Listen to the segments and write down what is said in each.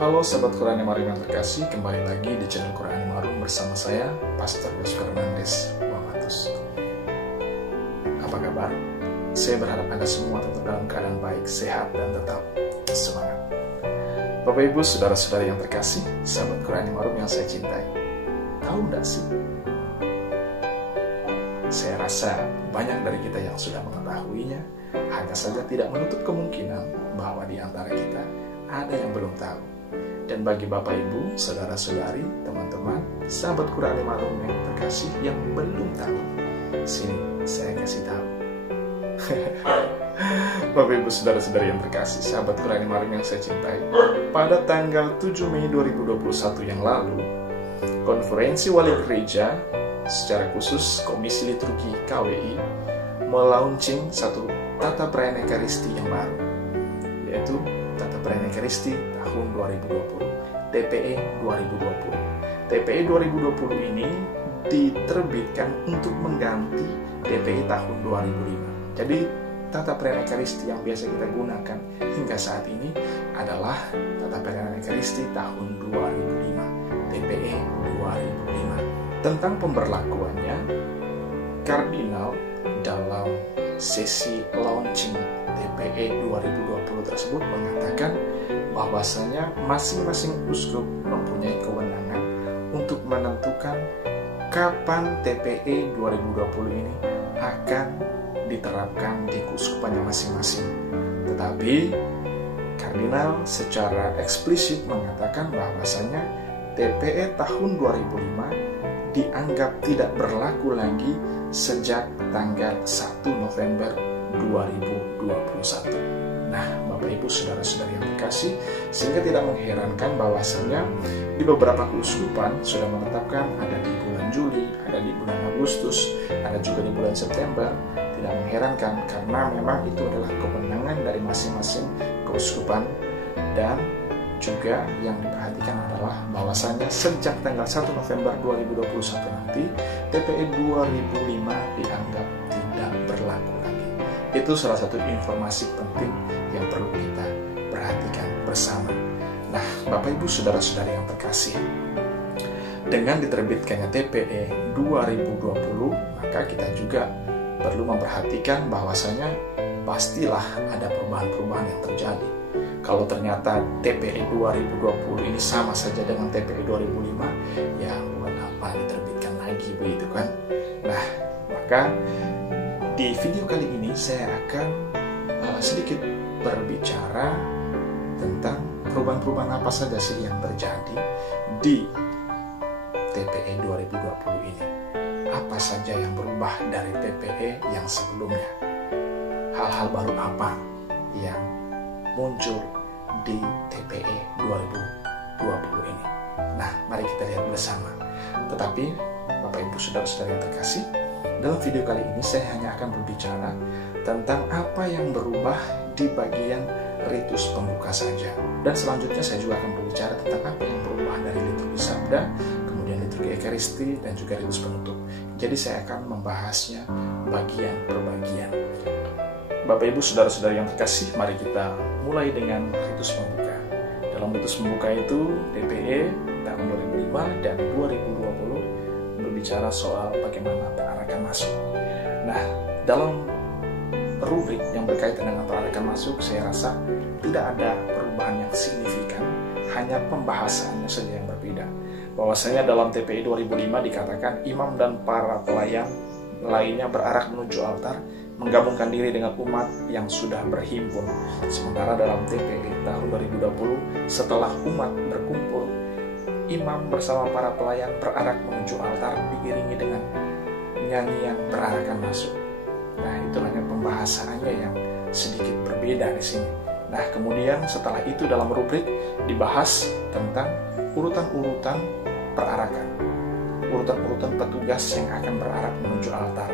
Halo sahabat Quran yang Marum yang terkasih, kembali lagi di channel Quran yang Marum bersama saya, Pastor Yos Fernandes Wamatus. Apa kabar? Saya berharap Anda semua tetap dalam keadaan baik, sehat, dan tetap semangat. Bapak Ibu, saudara-saudari yang terkasih, sahabat Quran yang Marum yang saya cintai, tahu enggak sih? Saya rasa banyak dari kita yang sudah mengetahuinya, hanya saja tidak menutup kemungkinan bahwa di antara kita ada yang belum tahu. Dan bagi Bapak Ibu, saudara-saudari, teman-teman, sahabat Quran yang Marum yang terkasih yang belum tahu, sini saya kasih tahu. Bapak Ibu, saudara-saudari yang terkasih, sahabat Quran yang Marum yang saya cintai, pada tanggal 7 Mei 2021 yang lalu, Konferensi Wali Gereja, secara khusus Komisi Liturgi KWI, melaunching satu tata perayaan Ekaristi yang baru, yaitu Tata Perayaan Ekaristi tahun 2020, TPE 2020. TPE 2020 ini diterbitkan untuk mengganti TPE tahun 2005. Jadi Tata Perayaan Ekaristi yang biasa kita gunakan hingga saat ini adalah Tata Perayaan Ekaristi tahun 2005, TPE 2005. Tentang pemberlakuannya, Kardinal dalam sesi launching TPE 2020 tersebut mengatakan bahwasanya masing-masing uskup mempunyai kewenangan untuk menentukan kapan TPE 2020 ini akan diterapkan di keuskupannya masing-masing. Tetapi Kardinal secara eksplisit mengatakan bahwasanya TPE tahun 2005 dianggap tidak berlaku lagi sejak tanggal 1 November 2021. Nah, Bapak Ibu, saudara-saudari yang terkasih, sehingga tidak mengherankan bahwasanya di beberapa keuskupan sudah menetapkan ada di bulan Juli, ada di bulan Agustus, ada juga di bulan September. Tidak mengherankan karena memang itu adalah kewenangan dari masing-masing keuskupan, dan juga yang diperhatikan adalah bahwasanya sejak tanggal 1 November 2021 nanti TPE 2005 dianggap tidak berlaku lagi. Itu salah satu informasi penting yang perlu kita perhatikan bersama. Nah, Bapak Ibu, saudara-saudari yang terkasih, dengan diterbitkannya TPE 2020, maka kita juga perlu memperhatikan bahwasanya pastilah ada perubahan-perubahan yang terjadi. Kalau ternyata TPE 2020 ini sama saja dengan TPE 2005, ya buat apa diterbitkan lagi, begitu kan? Nah, maka di video kali ini saya akan sedikit berbicara tentang perubahan-perubahan apa saja sih yang terjadi di TPE 2020 ini. Apa saja yang berubah dari TPE yang sebelumnya? Hal-hal baru apa yang muncul di TPE 2020 ini? Nah, mari kita lihat bersama. Tetapi Bapak Ibu, saudara-saudara yang terkasih, dalam video kali ini saya hanya akan berbicara tentang apa yang berubah di bagian ritus pembuka saja. Dan selanjutnya saya juga akan berbicara tentang apa yang berubah dari liturgi sabda, kemudian liturgi Ekaristi, dan juga ritus penutup. Jadi saya akan membahasnya bagian per bagian. Bapak Ibu, saudara-saudari yang terkasih, mari kita mulai dengan ritus pembuka. Dalam ritus pembuka itu, TPE tahun 2005 dan 2020 berbicara soal bagaimana perarakan masuk. Nah, dalam rubrik yang berkaitan dengan perarakan masuk, saya rasa tidak ada perubahan yang signifikan, hanya pembahasannya saja yang berbeda. Bahwasanya dalam TPE 2005 dikatakan imam dan para pelayan lainnya berarak menuju altar, menggabungkan diri dengan umat yang sudah berhimpun. Sementara dalam TPE tahun 2020, setelah umat berkumpul, imam bersama para pelayan berarak menuju altar diiringi dengan nyanyian perarakan masuk. Nah, itu hanya pembahasannya yang sedikit berbeda di sini. Nah, kemudian setelah itu dalam rubrik dibahas tentang urutan-urutan perarakan, urutan-urutan petugas yang akan berarak menuju altar.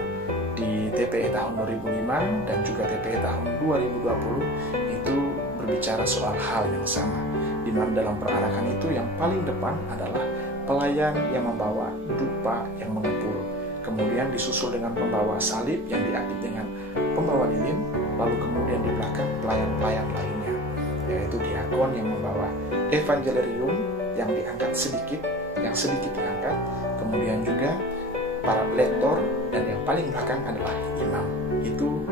Di TPE tahun 2005 dan juga TPE tahun 2020 itu berbicara soal hal yang sama, di mana dalam perarakan itu yang paling depan adalah pelayan yang membawa dupa yang mengepul, kemudian disusul dengan pembawa salib yang diapit dengan pembawa lilin, lalu kemudian di belakang pelayan-pelayan lainnya. yaitu diakon yang membawa evangelium yang diangkat sedikit, diangkat, kemudian juga para lektor, dan yang paling belakang adalah imam. Itu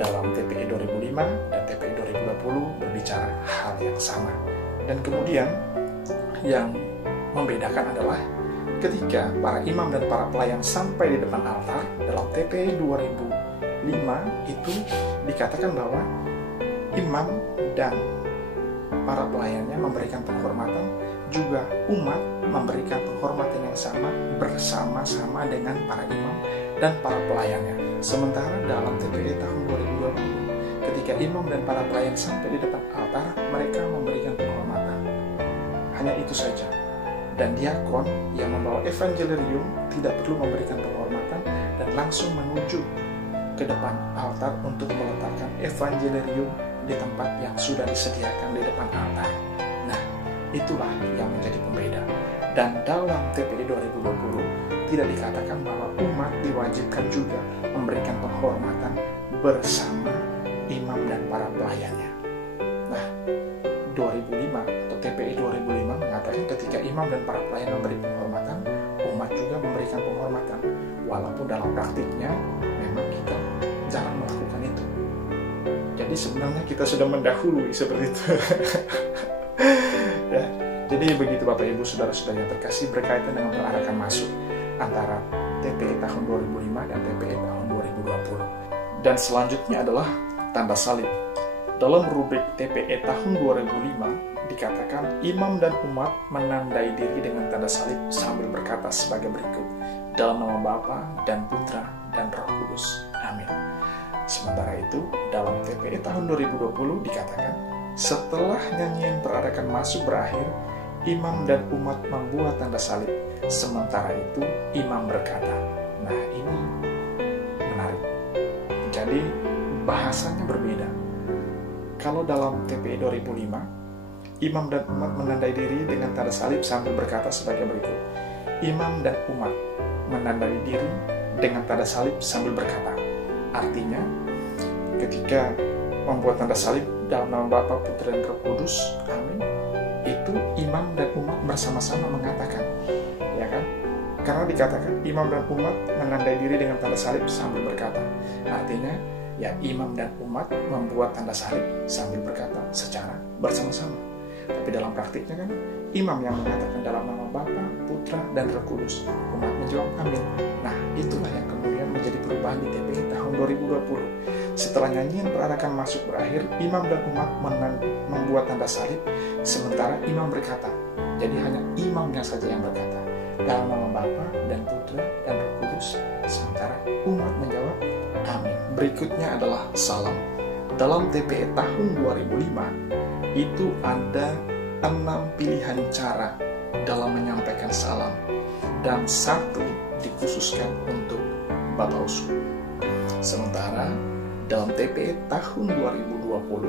dalam TPE 2005 dan TPE 2020 berbicara hal yang sama. Dan kemudian yang membedakan adalah ketika para imam dan para pelayan sampai di depan altar, dalam TPE 2005 itu dikatakan bahwa imam dan para pelayannya memberikan penghormatan, juga umat memberikan penghormatan yang sama bersama-sama dengan para imam dan para pelayannya. Sementara dalam TPE tahun 2020, ketika imam dan para pelayan sampai di depan altar, mereka memberikan penghormatan. Hanya itu saja. Dan diakon yang membawa evangelium tidak perlu memberikan penghormatan dan langsung menuju ke depan altar untuk meletakkan evangelium di tempat yang sudah disediakan di depan altar. Nah, itulah yang menjadi pembeda. Dan dalam TPE 2020 tidak dikatakan bahwa umat diwajibkan juga memberikan penghormatan bersama imam dan para pelayannya. Nah, 2005 atau TPE 2005 mengatakan ketika imam dan para pelayan memberi penghormatan, umat juga memberikan penghormatan. Walaupun dalam praktiknya memang kita jarang melakukan itu. Jadi sebenarnya kita sudah mendahului seperti itu. Ya, jadi begitu Bapak Ibu Saudara-saudara yang terkasih berkaitan dengan perarakan masuk antara TPE tahun 2005 dan TPE tahun 2020. Dan selanjutnya adalah tanda salib. Dalam rubrik TPE tahun 2005 dikatakan imam dan umat menandai diri dengan tanda salib sambil berkata sebagai berikut, dalam nama Bapa dan Putra dan Roh Kudus. Amin. Sementara itu, dalam TPE tahun 2020 dikatakan, setelah nyanyian perarakan masuk berakhir, imam dan umat membuat tanda salib. Sementara itu, imam berkata. Nah, ini menarik. Jadi, bahasanya berbeda. Kalau dalam TPE 2005, imam dan umat menandai diri dengan tanda salib sambil berkata sebagai berikut. Imam dan umat menandai diri dengan tanda salib sambil berkata. Artinya, ketika membuat tanda salib dalam nama Bapa, Putra, dan Roh Kudus, amin, itu imam dan umat bersama-sama mengatakan, ya kan? Karena dikatakan imam dan umat menandai diri dengan tanda salib sambil berkata. Artinya, ya imam dan umat membuat tanda salib sambil berkata secara bersama-sama. Tapi dalam praktiknya kan imam yang mengatakan dalam nama Bapa, Putra, dan Roh Kudus, umat menjawab amin. Nah, itulah yang kemudian menjadi perubahan di TPE tahun 2020. Setelah nyanyian perarakan masuk berakhir, imam dan umat membuat tanda salib, sementara imam berkata. Jadi hanya imamnya saja yang berkata dalam nama Bapa dan Putra dan Roh Kudus, sementara umat menjawab amin. Berikutnya adalah salam. Dalam TPE tahun 2005 itu ada 6 pilihan cara dalam menyampaikan salam dan 1 dikhususkan untuk Bapak Uskup. Sementara dalam TPE tahun 2020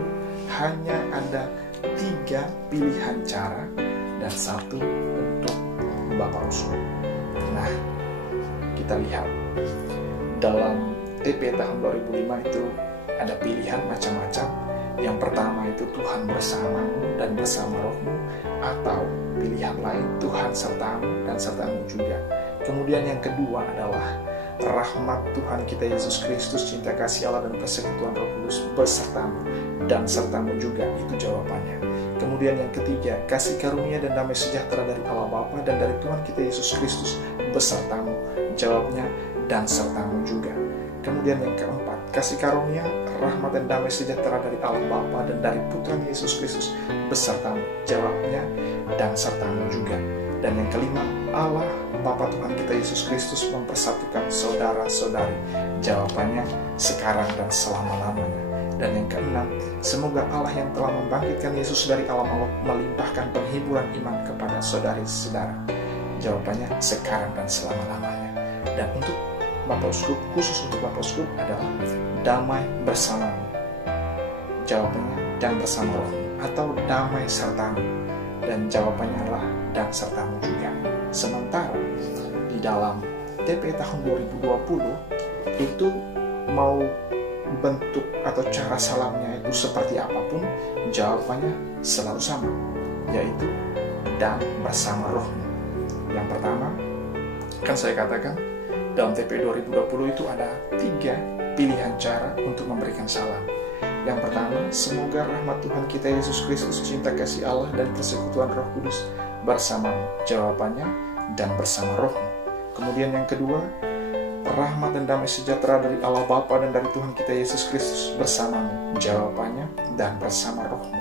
hanya ada 3 pilihan cara dan 1 untuk Bapak Uskup. Nah, kita lihat dalam TPE tahun 2005 itu ada pilihan macam-macam. Yang pertama itu Tuhan bersamamu dan bersama rohmu, atau pilihan lain Tuhan sertamu dan sertamu juga. Kemudian yang kedua adalah rahmat Tuhan kita Yesus Kristus, cinta kasih Allah dan persekutuan Roh Kudus besertamu dan sertamu juga. Itu jawabannya. Kemudian yang ketiga, kasih karunia dan damai sejahtera dari Allah Bapa dan dari Tuhan kita Yesus Kristus besertamu. Jawabnya dan sertamu juga. Kemudian yang keempat, kasih karunia, rahmat dan damai sejahtera dari Allah Bapa dan dari Putra Yesus Kristus besertamu. Jawabnya dan sertamu juga. Dan yang kelima, Allah Bapa Tuhan kita Yesus Kristus mempersatukan saudara-saudari. Jawabannya sekarang dan selama-lamanya. Dan yang keenam, semoga Allah yang telah membangkitkan Yesus dari alam maut melimpahkan penghiburan iman kepada saudari-saudara. Jawabannya sekarang dan selama-lamanya. Dan untuk Bapak Uskup, khusus untuk Bapak Uskup adalah damai bersamamu. Jawabannya dan bersama rohmu, atau damai sertamu. Dan jawabannya adalah dan sertamu juga. Sementara di dalam TPE tahun 2020 itu mau bentuk atau cara salamnya itu seperti apapun, jawabannya selalu sama, yaitu dan bersama rohmu. Yang pertama, kan saya katakan dalam TPE 2020 itu ada 3 pilihan cara untuk memberikan salam. Yang pertama, semoga rahmat Tuhan kita Yesus Kristus, cinta kasih Allah, dan persekutuan Roh Kudus bersamamu. Jawabannya, dan bersama rohmu. Kemudian yang kedua, rahmat dan damai sejahtera dari Allah Bapa dan dari Tuhan kita Yesus Kristus bersamamu. Jawabannya, dan bersama rohmu.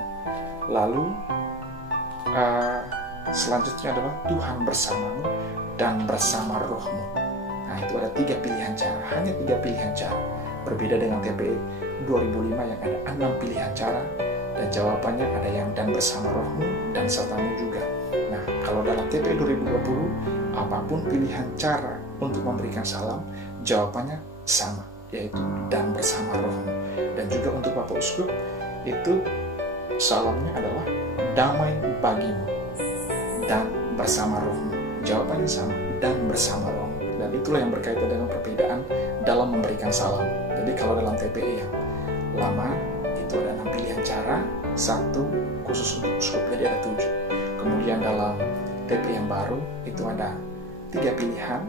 Lalu selanjutnya adalah Tuhan bersamamu dan bersama rohmu. Nah, itu ada 3 pilihan cara, hanya 3 pilihan cara. Berbeda dengan TPE 2005 yang ada 6 pilihan cara, dan jawabannya ada yang dan bersama rohmu dan sertamu juga. Nah, kalau dalam TPE 2020, apapun pilihan cara untuk memberikan salam, jawabannya sama, yaitu dan bersama rohmu. Dan juga untuk Bapak Uskup, itu salamnya adalah damai bagimu dan bersama rohmu. Jawabannya sama, dan bersama rohmu. Dan itulah yang berkaitan dengan perbedaan dalam memberikan salam. Jadi kalau dalam TPE yang lama itu ada 6 pilihan cara, 1 khusus untuk uskup, jadi ada 7. Kemudian dalam TPE yang baru itu ada 3 pilihan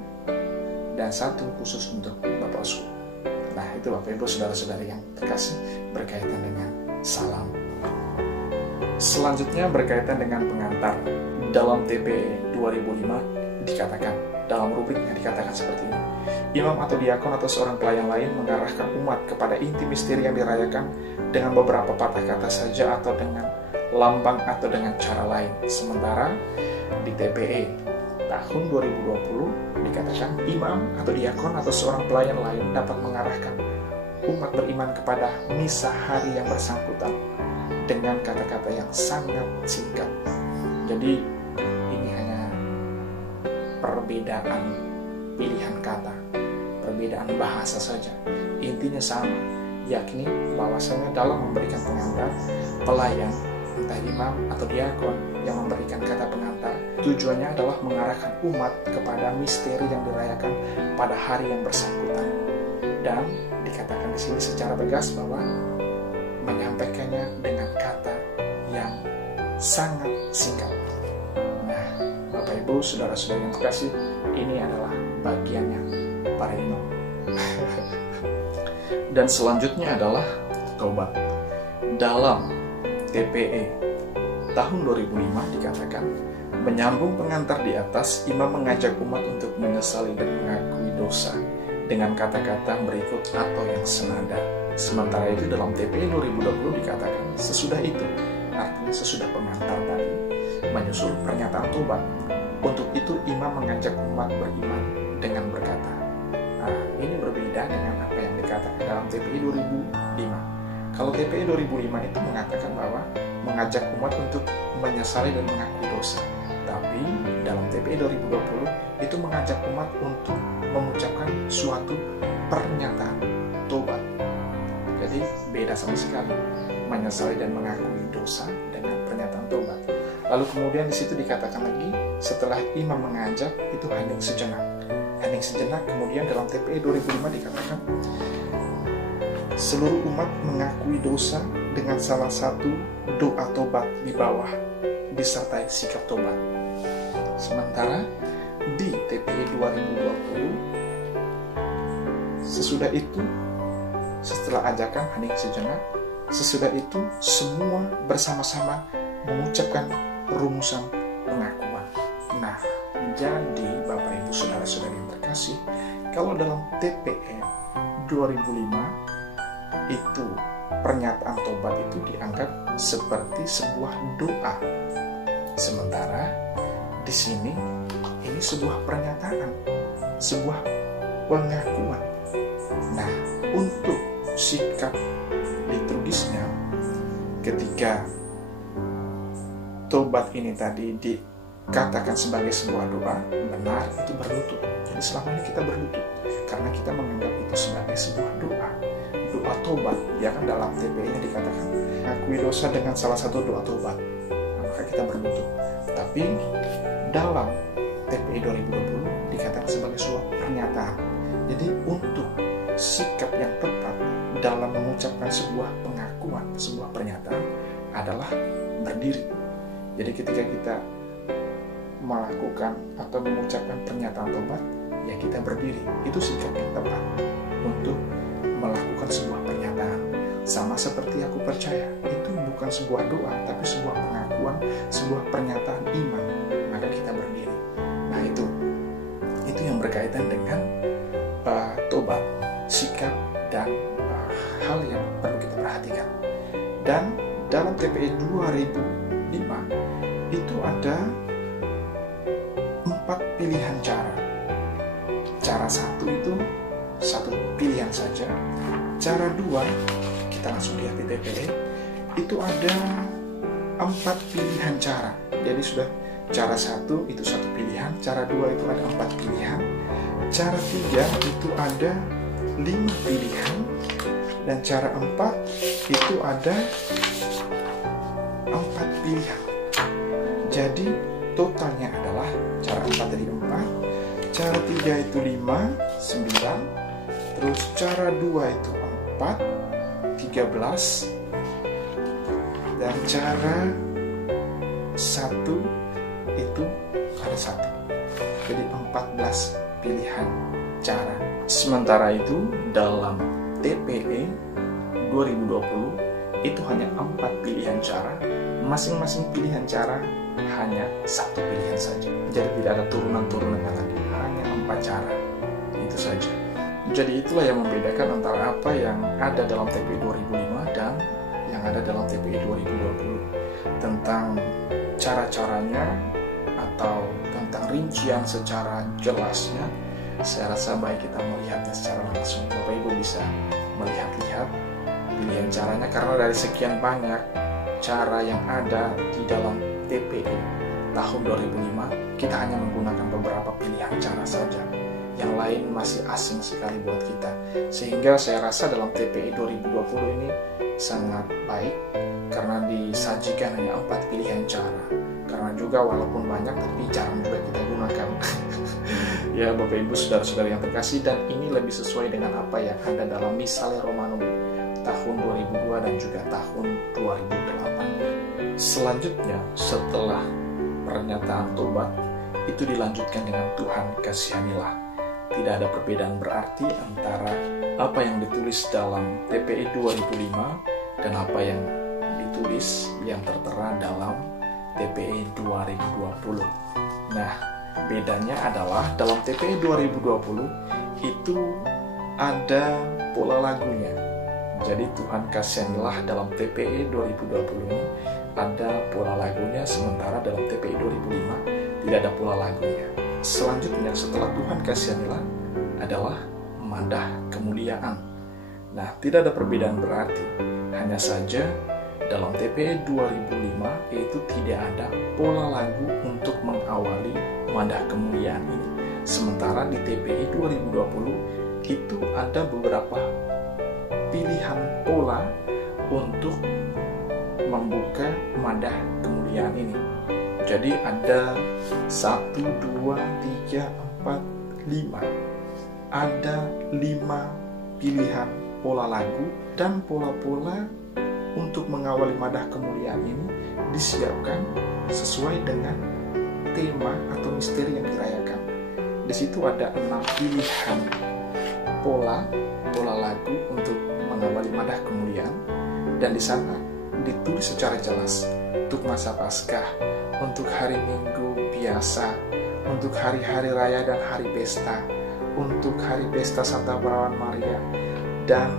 dan 1 khusus untuk Bapak Uskup. Nah, itu Bapak Ibu saudara-saudari yang terkasih berkaitan dengan salam. Selanjutnya berkaitan dengan pengantar. Dalam TPE 2005 dikatakan, dalam rubriknya dikatakan seperti ini: imam atau diakon atau seorang pelayan lain mengarahkan umat kepada inti misteri yang dirayakan dengan beberapa patah kata saja atau dengan lambang atau dengan cara lain. Sementara di TPE tahun 2020 dikatakan imam atau diakon atau seorang pelayan lain dapat mengarahkan umat beriman kepada misa hari yang bersangkutan dengan kata-kata yang sangat singkat. Jadi ini hanya perbedaan pilihan kata, perbedaan bahasa saja. Intinya sama, yakni bahwasanya dalam memberikan pengantar, pelayan, entah imam atau diakon yang memberikan kata pengantar, tujuannya adalah mengarahkan umat kepada misteri yang dirayakan pada hari yang bersangkutan. Dan dikatakan di sini secara tegas bahwa menyampaikannya dengan kata yang sangat singkat. Nah, Bapak Ibu, saudara-saudara yang terkasih, ini adalah bagiannya para imam. Dan selanjutnya adalah tobat. Dalam TPE tahun 2005 dikatakan, menyambung pengantar di atas, imam mengajak umat untuk menyesali dan mengakui dosa dengan kata-kata berikut atau yang senada. Sementara itu dalam TPE 2020 dikatakan, sesudah itu, artinya sesudah pengantar tadi, menyusul pernyataan tobat. Untuk itu imam mengajak umat beriman dengan berkata. Nah, ini berbeda dengan apa yang dikatakan dalam TPE 2005. Kalau TPE 2005 itu mengatakan bahwa mengajak umat untuk menyesali dan mengakui dosa. Tapi dalam TPE 2020 itu mengajak umat untuk mengucapkan suatu pernyataan tobat. Jadi beda sama sekali menyesali dan mengakui dosa dengan pernyataan tobat. Lalu kemudian di situ dikatakan lagi, setelah imam mengajak itu hening sejenak. Hening sejenak, kemudian dalam TPE 2005 dikatakan seluruh umat mengakui dosa dengan salah satu doa tobat di bawah disertai sikap tobat. Sementara di TPE 2020 sesudah itu, setelah ajakan hening sejenak, sesudah itu semua bersama-sama mengucapkan rumusan pengakuan. Nah, jadi Bapak Ibu saudara-saudari yang terkasih, kalau dalam TPE 2005 itu pernyataan tobat itu dianggap seperti sebuah doa. Sementara di sini ini sebuah pernyataan, sebuah pengakuan. Nah, untuk sikap liturgisnya ketika tobat ini tadi dikatakan sebagai sebuah doa, benar itu berlutut. Jadi selama ini kita berlutut karena kita menganggap itu sebagai sebuah doa tobat. Ya kan dalam TPE-nya dikatakan akui dosa dengan salah satu doa tobat. Nah, maka kita berlutut. Tapi dalam TPE 2020 dikatakan sebagai sebuah pernyataan. Jadi untuk sikap yang tepat dalam mengucapkan sebuah pengakuan, sebuah pernyataan adalah berdiri. Jadi ketika kita melakukan atau mengucapkan pernyataan tobat, ya kita berdiri. Itu sikap yang tepat untuk melakukan sebuah pernyataan. Sama seperti aku percaya, itu bukan sebuah doa, tapi sebuah pengakuan, sebuah pernyataan iman. Maka kita berdiri. Nah itu yang berkaitan dengan tobat, sikap, dan hal yang perlu kita perhatikan. Dan dalam TPE 2005 itu ada 4 pilihan cara. Cara 1 itu 1 pilihan saja. Cara 2, kita langsung lihat di TPE, itu ada 4 pilihan cara. Jadi sudah cara 1 itu 1 pilihan, cara 2 itu ada 4 pilihan, cara 3 itu ada 5 pilihan, dan cara 4 itu ada 4 pilihan. Jadi totalnya adalah cara 4 tadi 4, cara 3 itu 5, 9, terus cara 2 itu 4, 13, dan cara 1 itu ada 1. Jadi 14 pilihan cara. Sementara itu dalam TPE 2020 itu hanya 4 pilihan cara. Masing-masing pilihan cara hanya 1 pilihan saja. Jadi tidak ada turunan-turunan lagi, hanya 4 cara. Itu saja. Jadi itulah yang membedakan antara apa yang ada dalam TPE 2005 dan yang ada dalam TPE 2020. Tentang cara-caranya atau tentang rincian secara jelasnya, saya rasa baik kita melihatnya secara langsung. Bapak Ibu bisa melihat-lihat pilihan caranya, karena dari sekian banyak cara yang ada di dalam TPE tahun 2005, kita hanya menggunakan beberapa pilihan cara saja. Yang lain masih asing sekali buat kita. Sehingga saya rasa dalam TPE 2020 ini sangat baik karena disajikan hanya 4 pilihan cara. Karena juga walaupun banyak tapi jarang juga kita gunakan. Ya Bapak Ibu saudara-saudara yang terkasih, dan ini lebih sesuai dengan apa yang ada dalam Misale Romanum tahun 2002 dan juga tahun 2008. Selanjutnya setelah pernyataan tobat itu dilanjutkan dengan Tuhan kasihanilah. Tidak ada perbedaan berarti antara apa yang ditulis dalam TPE 2005 dan apa yang ditulis yang tertera dalam TPE 2020. Nah, bedanya adalah dalam TPE 2020 itu ada pola lagunya. Jadi Tuhan kasihanilah dalam TPE 2020 ini ada pola lagunya, sementara dalam TPE 2005 tidak ada pola lagunya. Selanjutnya setelah Tuhan kasihanilah adalah mandah kemuliaan. Nah, tidak ada perbedaan berarti. Hanya saja dalam TPE 2005 itu tidak ada pola lagu untuk mengawali mandah kemuliaan ini. Sementara di TPE 2020 itu ada beberapa pilihan pola untuk membuka mandah kemuliaan ini. Jadi ada 1, 2, 3, 4, 5. Ada 5 pilihan pola lagu, dan pola-pola untuk mengawali mandah kemuliaan ini disiapkan sesuai dengan tema atau misteri yang dirayakan. Di situ ada 6 pilihan pola lagu untuk mengawali mandah kemuliaan, dan di sana ditulis secara jelas untuk masa Paskah, untuk hari Minggu biasa, untuk hari-hari raya dan hari pesta, untuk hari pesta Santa Perawan Maria, dan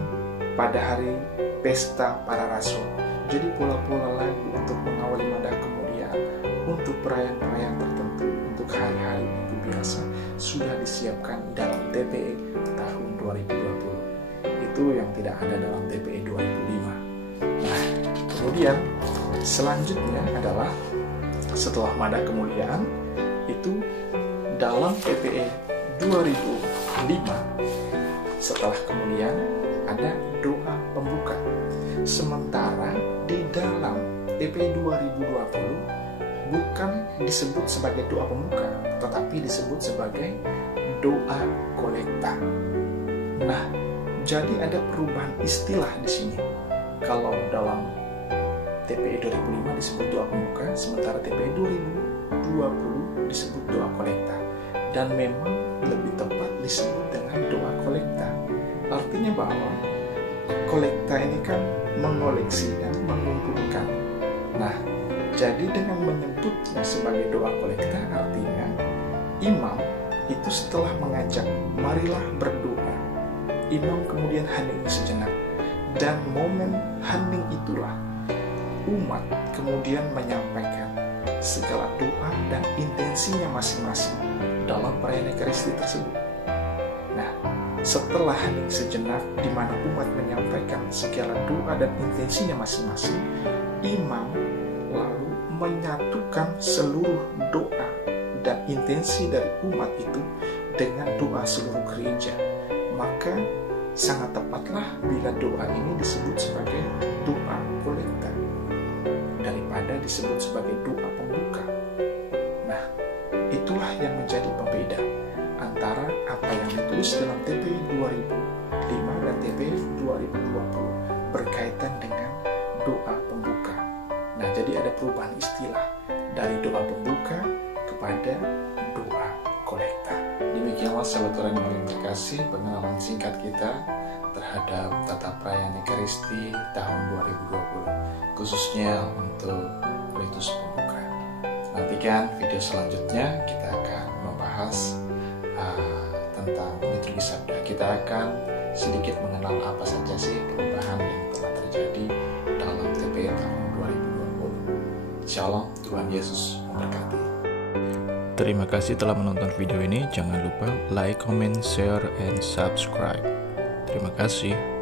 pada hari pesta para rasul. Jadi pola-pola lagu untuk mengawali mandah kemuliaan, untuk perayaan-perayaan tertentu, untuk hari-hari Minggu biasa sudah disiapkan dalam TPE tahun 2020. Itu yang tidak ada dalam TPE 2005. Nah, kemudian selanjutnya adalah setelah mandah kemuliaan itu dalam TPE 2005 setelah kemuliaan ada doa pembuka. Sementara di dalam TPE 2020 bukan disebut sebagai doa pembuka, tetapi disebut sebagai doa kolekta. Nah, Jadi ada perubahan istilah di sini. Kalau dalam TPE 2005 disebut doa pembuka, sementara TPE 2020 disebut doa kolekta. Dan memang lebih tepat disebut dengan doa kolekta. Artinya bahwa kolekta ini kan mengoleksi dan mengumpulkan. Nah, jadi dengan menyebutnya sebagai doa kolekta, artinya imam itu setelah mengajak marilah berdoa, imam kemudian hening sejenak, dan momen hening itulah umat kemudian menyampaikan segala doa dan intensinya masing-masing dalam perayaan Ekaristi tersebut. Nah, setelah hening sejenak di mana umat menyampaikan segala doa dan intensinya masing-masing, imam lalu menyatukan seluruh doa dan intensi dari umat itu dengan doa seluruh gereja. Maka sangat tepatlah bila doa ini disebut sebagai doa kolekta daripada disebut sebagai doa pembuka. Nah, itulah yang menjadi pembeda antara apa yang ditulis dalam TPE 2005 dan TPE 2020 berkaitan dengan doa pembuka. Nah, jadi ada perubahan istilah dari doa pembuka kepada doa kolekta. Demikianlah sahabat Tuhan yang terkasih, pengenalan singkat kita terhadap tata perayaan Ekaristi tahun 2020, khususnya untuk ritus pembuka. Nantikan video selanjutnya, kita akan membahas tentang liturgi sabda. Kita akan sedikit mengenal apa saja sih perubahan yang telah terjadi dalam TPE tahun 2020. Shalom, Tuhan Yesus memberkati. Terima kasih telah menonton video ini. Jangan lupa like, comment, share, and subscribe. Terima kasih.